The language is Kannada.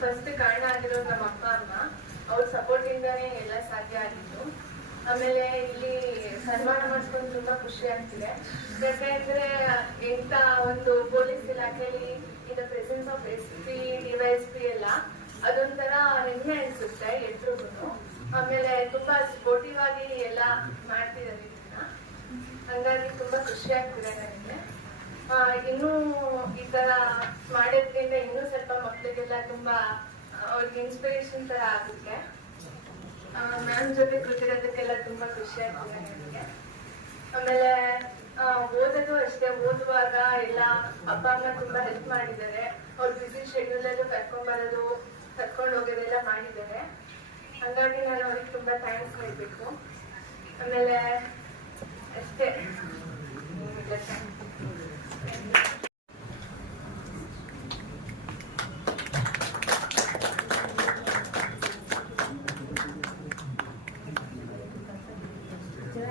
ಫಸ್ಟ್ ಕಾರಣ ಆಗಿರೋ ನಮ್ಮ ಅಪ್ಪ ಅಮ್ಮ. ಅವ್ರ ಸಪೋರ್ಟ್ ಇಂದಾನೇ ಎಲ್ಲ ಸಾಧ್ಯ ಆಗಿತ್ತು. ಆಮೇಲೆ ಇಲ್ಲಿ ಸನ್ಮಾನ ಮಾಡಿಸ್ಕೊಂಡು ತುಂಬಾ ಖುಷಿ ಆಗ್ತಿದೆ. ಯಾಕಂದ್ರೆ ಎಂತ ಒಂದು ಪೊಲೀಸ್ ಇಲಾಖೆಯಲ್ಲಿ ಇದು presence of S P DYS P ಎಲ್ಲ ಅದೊಂಥರ ಹೆಮ್ಮೆ ಅನ್ಸುತ್ತೆ ಎಲ್ರಿಗೂ ಆಮೇಲೆ ತುಂಬಾ ಸ್ಪೋರ್ಟಿವ್ ಆಗಿ ಎಲ್ಲ ಮಾಡ್ತಿದ್ದಾರೆ ಹಂಗಾಗಿ ತುಂಬಾ ಖುಷಿ ಆಗ್ತಿದೆ ನನಗೆ. ಇನ್ನೂ ಈ ತರ ಮಾಡೋದ್ರಿಂದ ಇನ್ನೂ ಮಕ್ಳಿಗೆಲ್ಲ ತುಂಬಾ ಅವ್ರಿಗೆ ಇನ್ಸ್ಪಿರೇಷನ್ ತರ ಆಗುತ್ತೆ. ಮ್ಯಾಮ್ ಜೊತೆ ಕೂತಿರೋದಕ್ಕೆಲ್ಲ ತುಂಬಾ ಖುಷಿ ಆಗ್ತದೆ ನನಗೆ ಆಮೇಲೆ ಓದೋದು ಅಷ್ಟೇ, ಓದುವಾಗ ಎಲ್ಲ ಅಪ್ಪ ಅಮ್ಮ ತುಂಬಾ ಹೆಲ್ಪ್ ಮಾಡಿದ್ದಾರೆ. ಅವ್ರ ಬಿಸಿ ಶೆಡ್ಯೂಲ್ ಅಲ್ಲೂ ಕರ್ಕೊಂಡ್ ಬರೋದು, ಕರ್ಕೊಂಡು ಹೋಗೋದೆಲ್ಲ ಮಾಡಿದ್ದಾರೆ. ಹಂಗಾಗಿ ನಾನು ಅವ್ರಿಗೆ ತುಂಬಾ ಥ್ಯಾಂಕ್ಸ್ ಹೇಳ್ಬೇಕು. ಆಮೇಲೆ, ಅಷ್ಟೇ.